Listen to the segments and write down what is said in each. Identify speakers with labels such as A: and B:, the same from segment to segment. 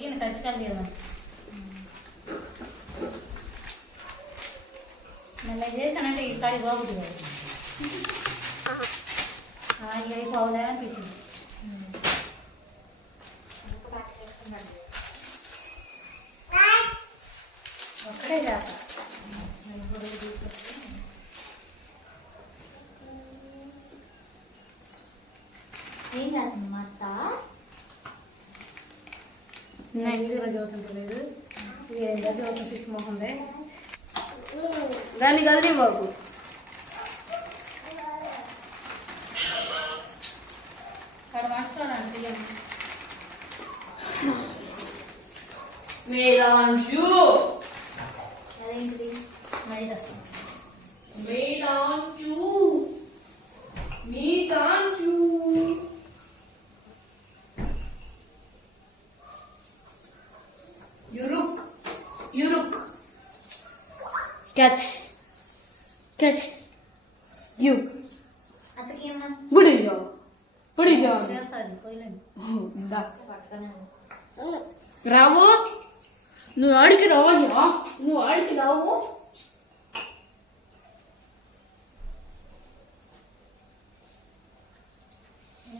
A: ఈయన ఖచ్చితంగా ఇవ్వండి మళ్ళీ చేశానంటే ఈ కాడి బాగుంటుంది ఇక అయిపోలే అనిపించింది. ఒక్కడే చేస్తా
B: ఏం చేస్తుంది మా అత్త
A: నా ఇంటికి చదువుతుంటలేదు ఏంటో చదువుతుంది మొహందే
C: దాన్ని కలిసి బాబు.
A: మైదా
C: మేలాంశు మీతాంశు క్యాచ్ క్యాచ్ యు
B: అత్తకి ఏమన్నా
C: బుడి జావ్ బుడి జావ్
A: చేస్తుంది పోయలేండి
C: రావు నువ్వు ఆడికి రావాలియా నువ్వు ఆడికి రావు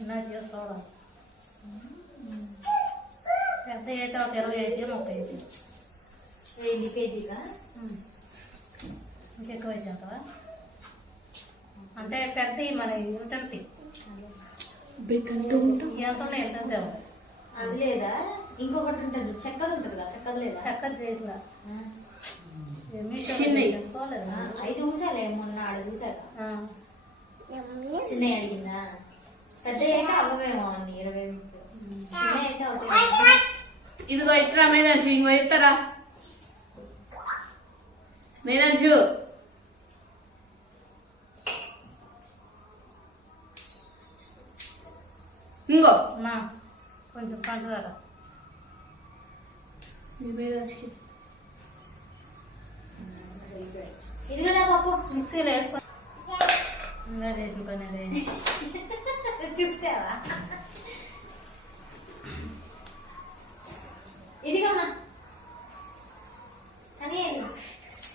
A: నా చేస్తావా పెద్ద అయితే ఒక ఇరవై అయితే ముప్పై అయితే
B: రెండు కేజీగా
A: అంటవా అంటే పెద్ద మన ఇంత
C: బెకంటూ ఉంటా.
A: ఎంత ఉన్నాయి ఎంత
B: అది లేదా? ఇంకొకటి ఉంటుంది. చెక్కలు ఉంటుంది కదా చెక్కలు లేదా.
A: చెప్పుకోలేదా
B: ఆ, అవి చూసాలే మొన్న ఆడ చూసాక. చిన్న అడిగిందా పెద్ద అయితే అవ్వమేమో అన్ని ఇరవై చిన్న అయితే అవుతాయి
C: ఇదిగో ఇట్రా మేదాంశు ఇంకో ఇస్తారా మేదాంశు ఇంకో.
A: మా కొంచెం పంచదార.
B: ఇది కదా పాపు
A: మిక్సీలో ఇంకా చేసిన పని అదే.
B: చూసావా? ఇదిగమ్మా అని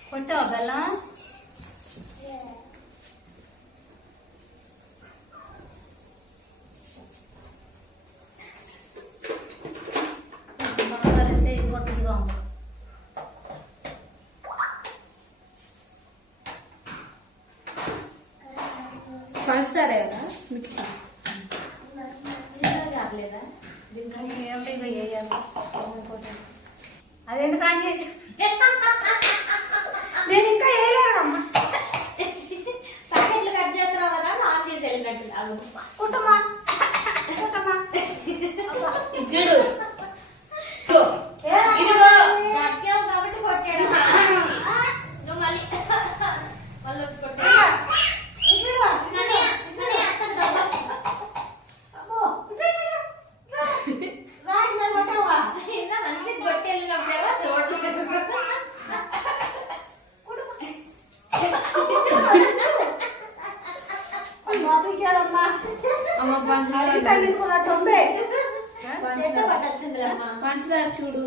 A: కొట్టావా బెల్లం పంచదార వేస్తే ఇది కూడా ఇదిగా ఉంది
C: పంచుతారా కదా మిక్సీ
B: చిన్నగా కావలేదా
A: కానీ ఏమిటి ఇక వేయాలి అది ఎందుకు ఆన్ చేసి
B: నేను ఇంకా వేయలేదమ్మా ప్యాకెట్లు కట్ చేస్తున్నావు కదా ఆన్ చేసి వెళ్ళినట్టు అవి
A: కుట్టమా కుట్టమా
C: ఇచ్చుడు ఇదిగో
B: నక్కావు కాబట్టి కొట్టాడు నువ్వు మళ్ళీ మళ్ళీ వచ్చి కొట్టాడు నన్ను- నన్ను అత్తకు దెబ్బ. ఇంత మంచి కొట్టి వెళ్ళినప్పుడేమో చూడలేదు
C: అమ్మ పంచదార చూడు.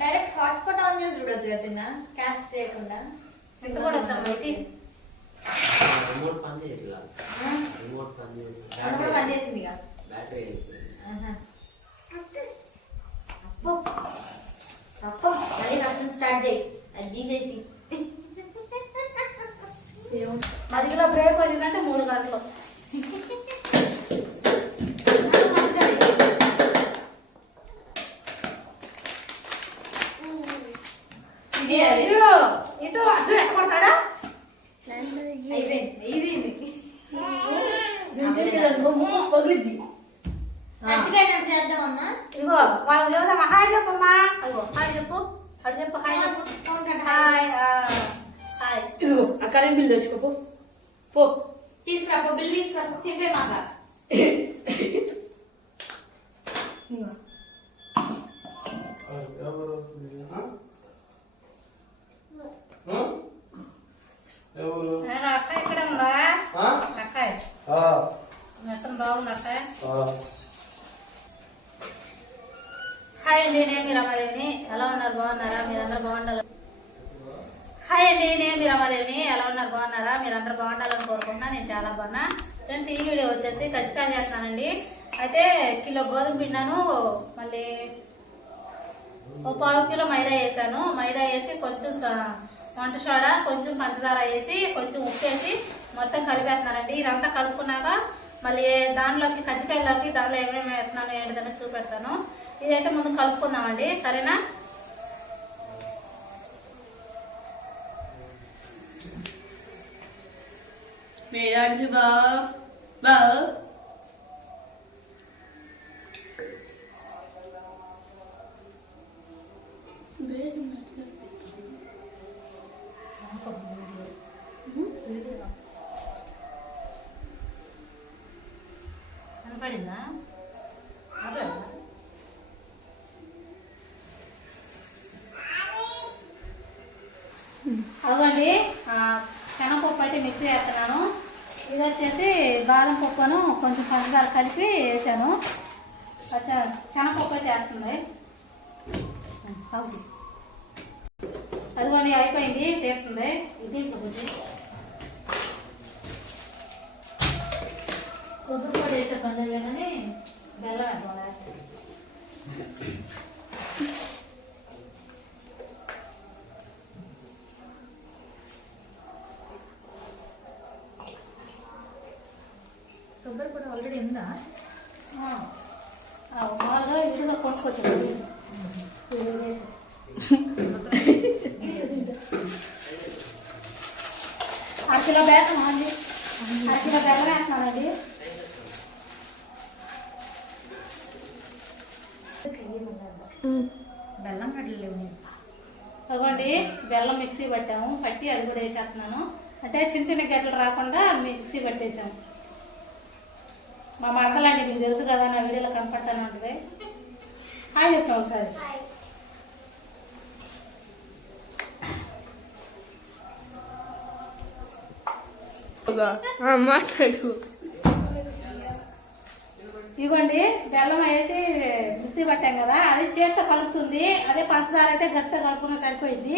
B: డైరెక్ట్ హాట్స్పాట్ ఆన్ చేసి చూడొచ్చు కదా చిన్న. క్యాష్ చేయకుండా.
A: సింక్ కూడా వద్దాం వేసి
D: రిమోట్ పని చేయట్లా రిమోట్ బ్యాటరీ.
B: అప్పో. అప్పో. మళ్ళీ స్టార్ట్ చేయి. అది తీసేసి.
A: బ్రేక్ వచ్చిందంటే మూడు గంటలు. ఇదిగో వాళ్ళకి చెబుతామా హాయ్ చెప్పమ్మా. అదిగో హాయ్ చెప్పు. అటు చెప్పు హాయ్ చెప్పు. Hi hi.
C: కరెంట్ బిల్ తెచ్చుకో పో.
B: తీసుకురా పో, బిల్ తీసుకురా చెప్పే
A: అక్క ఇక్కడ ఉందా
E: ఆ,
A: మొత్తం బాగుంది అక్కాయ్
E: ఆ.
A: హాయ్ అండి నేను మీ రమాదేవిని ఎలా ఉన్నారు బాగున్నారా మీరందరూ బాగుండాలి హాయ్ అండి నేను మీ రమాదేవిని ఎలా ఉన్నారు? బాగున్నారా? మీరందరూ బాగుండాలని కోరుకుంటున్నా. నేను చాలా బాగున్నా. ఫ్రెండ్స్ ఈ వీడియో వచ్చేసి కచ్చికాయ చేస్తానండి. అయితే కిలో గోధుమ పిండాను మళ్ళీ ఓ పావు కిలో మైదా వేసాను. మైదా వేసి కొంచెం వంట సోడా కొంచెం పంచదార వేసి కొంచెం ఉప్పు వేసి మొత్తం కలిపేస్తున్నానండి ఇదంతా కలుపుకున్నాక మళ్ళీ దానిలోకి కజ్జికాయలోకి దానిలో ఏమేమి వేస్తున్నాను ఏంటిదని చూపెడతాను. ఇదైతే ముందు కలుపుకుందామండి. సరేనా? కనపడిందా? అదే అదిగోండి ఆ, శనగపప్పు అయితే మిక్సీ వేస్తున్నాను ఇది వచ్చేసి బాదం పప్పును కొంచెం పంచదార కలిపి వేసాను. శనగపప్పు చేస్తుంది. అదిగోండి అయిపోయింది తీస్తుంది ఇది కొద్ది కొబ్బరి పొడి వేసే పని లేదని కానీ బెల్లం వేద్దాం లాస్ట్
B: కొబ్బరి పొడి ఆల్రెడీ ఉందా
A: మామూలుగా ఇదిగా కొనుక్కొచ్చాను అరకిలో బేతం అండి. అరకిలో బెల్లం వేస్తున్నానండి.
B: బెల్లం నేను
A: అదిగోండి బెల్లం మిక్సీ పట్టాము. పట్టి అది కూడా వేసేస్తున్నాను. అంటే చిన్న చిన్న గడ్డలు రాకుండా మిక్సీ పట్టేసాము. మా మరదలండి మీకు తెలుసు కదా నా వీడియోలో కనపడతానే ఉంటుంది. హాయ్ చెప్తాం ఒకసారి.
C: మాట్లాడు.
A: ఇదిగోండి బెల్లం వేసి మిక్సీ పట్టాం కదా అది చేత్తో కలుపుతుంది. అదే పంచదార అయితే గట్టిగా కలుపుకున్న సరిపోయింది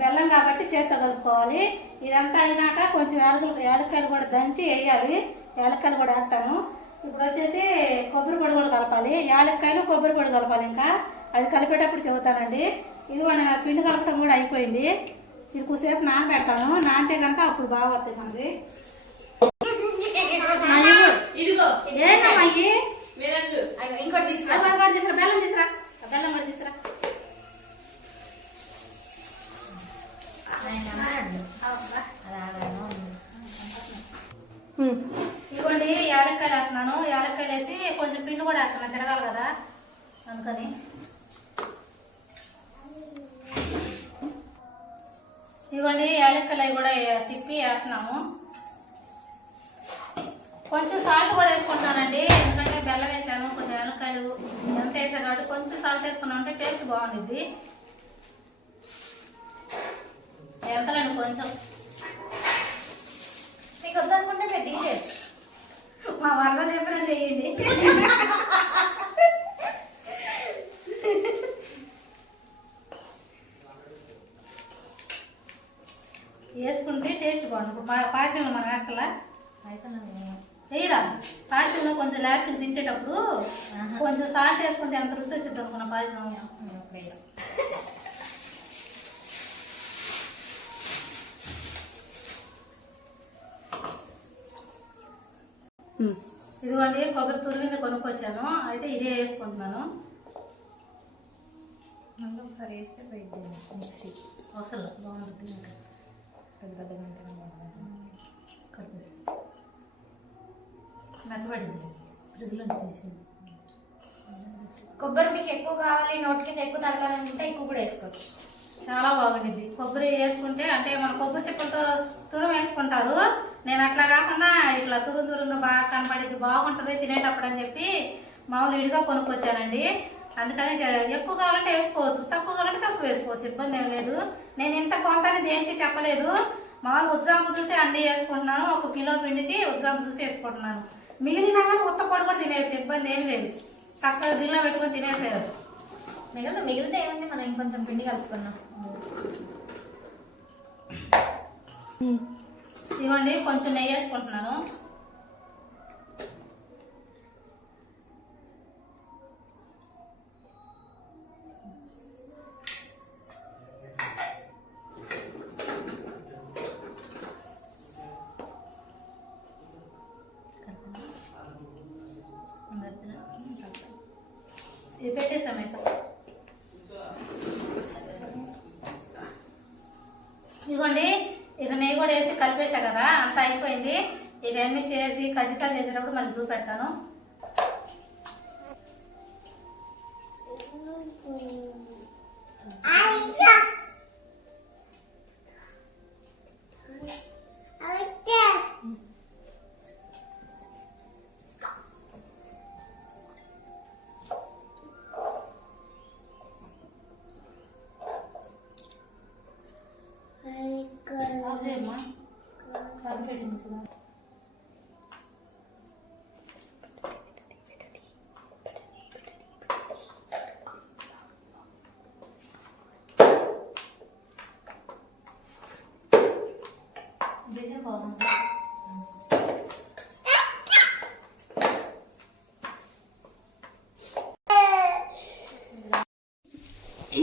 A: బెల్లం కాబట్టి చేత్తో కలుపుకోవాలి. ఇదంతా అయినాక కొంచెం యాలకులు యాలక్కాయలు కూడా దంచి వేయాలి. యాలక్కాయలు కూడా వేస్తాను. ఇప్పుడు వచ్చేసి కొబ్బరి పొడి కూడా కలపాలి. యాలక్కాయలు కొబ్బరి పొడి కలపాలి ఇంకా. అది కలిపేటప్పుడు చెబుతానండి. ఇదిగోండి నా పిండి కలపడం కూడా అయిపోయింది. ఇది కొద్దిసేపు నానబెడతాను. నానితే కనుక అప్పుడు బాగా వస్తాయి మనకి. ఏంటమ్మా
B: ఇంకోటి తీసుకురా.
A: బెల్లం తీసురా ఆ బెల్లం కూడా తీసురా ఇవ్వండి యాలక్కాయలు వేస్తున్నాను యాలక్కాయలు వేసి కొంచెం పిండి కూడా వేస్తున్నాను తిరగాలి కదా అందుకని ఇవ్వండి యాలక్కాయలు అవి కూడా తిప్పి వేస్తున్నాము కొంచెం సాల్ట్ కూడా వేసుకుంటానండి ఎందుకంటే బెల్లం వేసాను కొంచెం యాలక్కాయలు ఎంత వేసా కాబట్టి కొంచెం సాల్ట్ వేసుకున్నామంటే టేస్ట్ బాగుండిద్ది ఎంతలండి కొంచెం.
B: నీకు వద్దనుకుంటే మీరు తీసేయచ్చు.
A: మా వరద చెప్పిన చెయ్యండి వేసుకుంటే టేస్ట్ బాగుంది ఇప్పుడు పా- పాయసంలో మనం
B: నేను-
A: వేయరా పాయసంలో కొంచెం లాస్ట్కి దించేటప్పుడు. కొంచెం సాల్ట్ వేసుకుంటే ఎంత రుచి వచ్చింది అనుకున్న పాయసం. ఇదిగోండి కొబ్బరి తురిమింది కొనుక్కొచ్చాను. అయితే ఇదే వేసుకుంటున్నాను.
B: మళ్ళీ ఒకసారి వేస్తే పోయింది మిక్సీ.
A: అసలు బాగుంటుంది. ఇంకా
B: పెద్ద పెద్ద
A: కలిపేసి మెత్తబడింది ఫ్రిడ్జ్లో
B: కొబ్బరి మీకు ఎక్కువ కావాలి నోటికి ఎక్కువ తగలాలనుకుంటే ఎక్కువ కూడా వేసుకోవచ్చు.
A: చాలా బాగుండిద్ది కొబ్బరి వేసుకుంటే అంటే మన కొబ్బరి చెప్పులతో తురుము వేసుకుంటారు. నేను అట్లా కాకుండా ఇట్లా తురుము తురుముగా బాగా కనపడిద్ది బాగుంటుంది తినేటప్పుడు అని చెప్పి మామూలు ఇడిగా కొనుక్కొచ్చానండి. అందుకని ఎక్కువ కావాలంటే వేసుకోవచ్చు తక్కువ కావాలంటే తక్కువ వేసుకోవచ్చు ఇబ్బంది ఏం లేదు. నేను ఇంత కొంతని దేనికి చెప్పలేదు. మామూలు ఉజ్జాంపు చూసి అన్నీ వేసుకుంటున్నాను ఒక కిలో పిండికి ఉజ్జాంపు చూసి వేసుకుంటున్నాను. మిగిలిన కానీ ఉత్త పొడి కూడా తినేయచ్చు ఇబ్బంది ఏం లేదు. చక్కగా గిన్నెలో పెట్టుకొని తినేసేయచ్చు.
B: మిగిలితే మిగిలితే ఏముంది? మనం ఇంకొంచెం పిండి కలుపుకున్నాం.
A: ఇదిగోండి కొంచెం నెయ్యి వేసుకుంటున్నాను. అయిపోయింది. ఇక అన్ని చేసి కజ్జికాయలు చేసేటప్పుడు మళ్ళీ చూపెడతాను పెడతాను.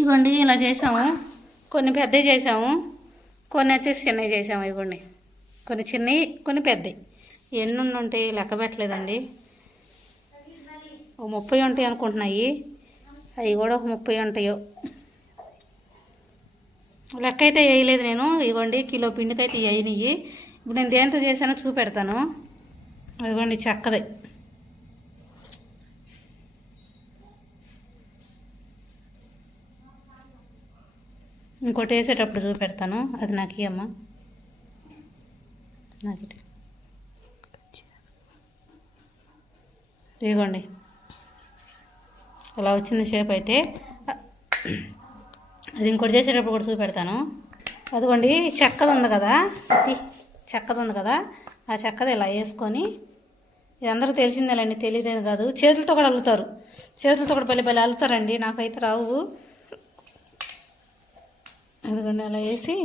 A: ఇదిగోండి ఇలా చేసాము. కొన్ని పెద్దవి చేసాము. కొన్ని వచ్చేసి చిన్నవి చేసాము ఇవ్వండి కొన్ని చిన్నవి కొన్ని పెద్దవి. ఎన్ని ఉండి ఉంటాయి లెక్క పెట్టలేదండి. ఓ ముప్పై ఉంటాయి అనుకుంటున్నాయి. అవి కూడా ఒక ముప్పై ఉంటాయో. లెక్క అయితే వేయలేదు నేను. ఇవ్వండి కిలో పిండికి అయితే వేయనివి ఇప్పుడు నేను దేంతో చేశానో చూపెడతాను. ఇదిగోండి చెక్కది. ఇంకోటి వేసేటప్పుడు చూపెడతాను. అది నాకు ఇయ్యమ్మా. నాకు ఇదిగోండి. అలా వచ్చింది షేప్ అయితే. అది ఇంకోటి చేసేటప్పుడు కూడా చూపెడతాను. అదిగోండి చెక్కది ఉంది కదా. చెక్కది ఉంది కదా. ఆ చెక్కది ఇలా వేసుకొని ఇది అందరూ తెలిసిందేలండి తెలియదేది కాదు. చేతులతో కూడా అల్లుతారు. చేతులతో కూడా పల్లె పల్లె అల్లుతారండి. నాకైతే రావు. అదిగోండి అలా వేసి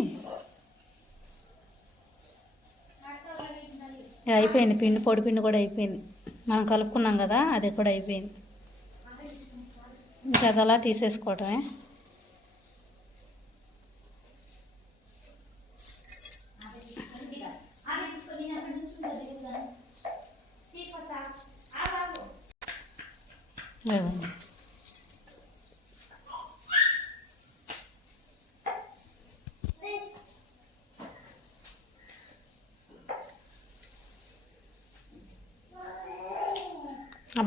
A: అయిపోయింది పిండి పొడి పిండి కూడా అయిపోయింది. మనం కలుపుకున్నాం కదా అది కూడా అయిపోయింది. ఇంకా అది అలా తీసేసుకోవటమే. ఇదిగోండి.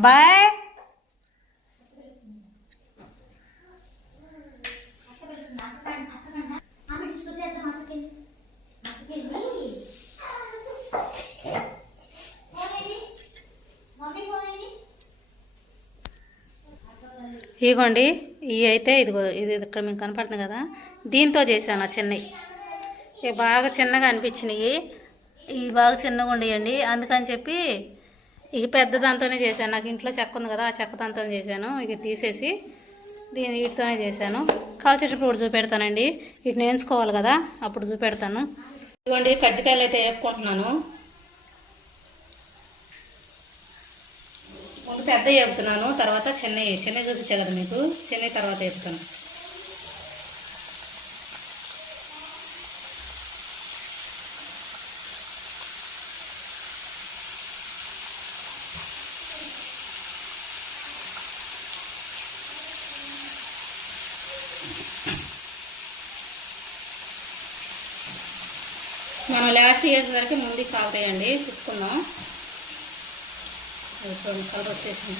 A: అబ్బాయ్ ఇదిగోండి ఇవి అయితే ఇదిగో ఇది ఇక్కడ మీకు కనపడుతుంది కదా? దీంతో చేశాను చెన్నై. చిన్నవి ఇవి బాగా చిన్నగా అనిపించినాయి. ఇవి బాగా చిన్నగా ఉండేయండి. అందుకని చెప్పి ఇక పెద్ద దాంతోనే చేశాను. నాకు ఇంట్లో చెక్క ఉంది కదా ఆ చెక్క దాంతో చేశాను. ఇక తీసేసి దీని వీటితోనే చేశాను. కాల్చేటప్పుడు కూడా చూపెడతానండి. వీటిని వేయించుకోవాలి కదా అప్పుడు చూపెడతాను. ఇదిగోండి కజ్జికాయలు అయితే వేపుకుంటున్నాను. ముందు పెద్ద వేపుతున్నాను తర్వాత చెన్నై చెన్నై చూపించా కదా మీకు? చెన్నై తర్వాత వేపుతాను. మనం లాస్ట్ ఇయర్ వరకు ముందు కావుతాయండి చూసుకుందాం చూడండి కలర్ వచ్చేసింది.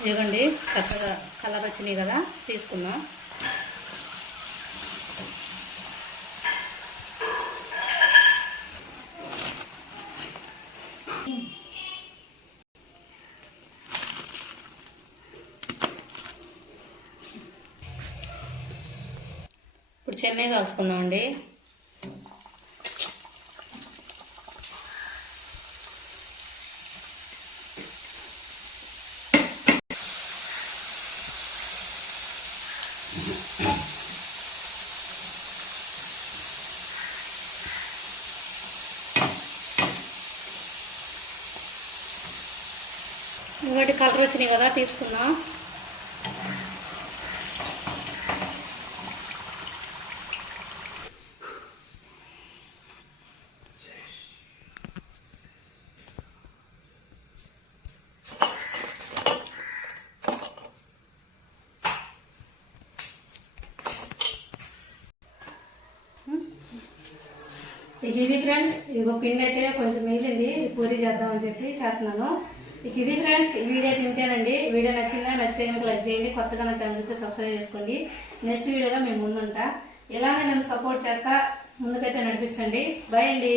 A: ఇదిగోండి చక్కగా కలర్ వచ్చినాయి కదా తీసుకుందాం. చెన్నై కాల్చుకుందామండి. ఇంకోటి కలర్ వచ్చినాయి కదా తీసుకుందాం. ఇక ఇది ఫ్రెండ్స్ ఇదిగో పిండి అయితే కొంచెం మిగిలింది పూరి చేద్దామని చెప్పి చేస్తున్నాను. ఇక ఇది ఫ్రెండ్స్ ఈ వీడియో తింటేనండి వీడియో నచ్చిందా నచ్చితే కనుక లైక్ చేయండి. కొత్తగా నా ఛానల్ అయితే సబ్స్క్రైబ్ చేసుకోండి. నెక్స్ట్ వీడియోగా మేము ముందుంటా. ఇలానే నన్ను సపోర్ట్ చేస్తా ముందుకైతే నడిపించండి. బాయ్ అండి.